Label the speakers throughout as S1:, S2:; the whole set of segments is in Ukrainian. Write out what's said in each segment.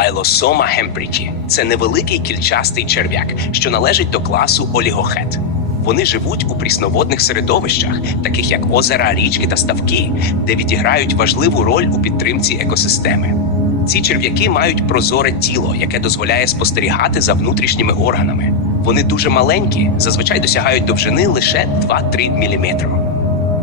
S1: Айлосома гемпрічі це невеликий кільчастий черв'як, що належить до класу олігохет. Вони живуть у прісноводних середовищах, таких як озера, річки та ставки, де відіграють важливу роль у підтримці екосистеми. Ці черв'яки мають прозоре тіло, яке дозволяє спостерігати за внутрішніми органами. Вони дуже маленькі, зазвичай досягають довжини лише 2-3 мм.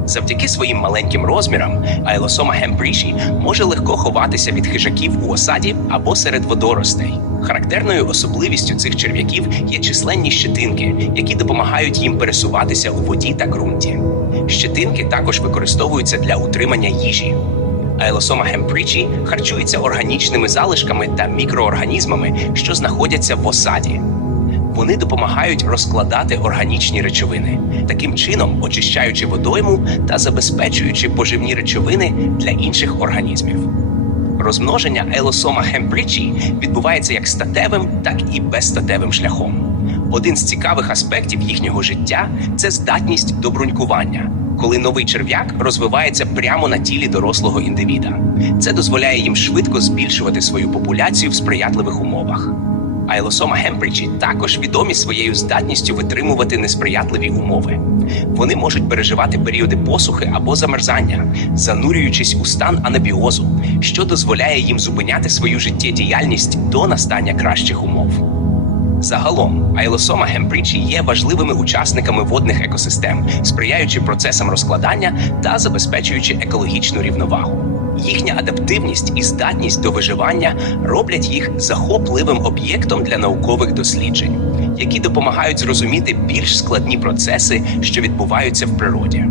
S1: Завдяки своїм маленьким розмірам Айлосома гемпріші може легко ховатися від хижаків у осаді або серед водоростей. Характерною особливістю цих черв'яків є численні щетинки, які допомагають їм пересуватися у воді та ґрунті. Щетинки також використовуються для утримання їжі. Айлосома гемпрічі харчується органічними залишками та мікроорганізмами, що знаходяться в осаді. Вони допомагають розкладати органічні речовини, таким чином очищаючи водойму та забезпечуючи поживні речовини для інших організмів. Розмноження елосома гемпрічі відбувається як статевим, так і безстатевим шляхом. Один з цікавих аспектів їхнього життя це здатність до брунькування, коли новий черв'як розвивається прямо на тілі дорослого індивіда. Це дозволяє їм швидко збільшувати свою популяцію в сприятливих умовах. Айлосома гемпрічі також відомі своєю здатністю витримувати несприятливі умови. Вони можуть переживати періоди посухи або замерзання, занурюючись у стан анабіозу, що дозволяє їм зупиняти свою життєдіяльність до настання кращих умов. Загалом, айлосома гемпрічі є важливими учасниками водних екосистем, сприяючи процесам розкладання та забезпечуючи екологічну рівновагу. Їхня адаптивність і здатність до виживання роблять їх захопливим об'єктом для наукових досліджень, які допомагають зрозуміти більш складні процеси, що відбуваються в природі.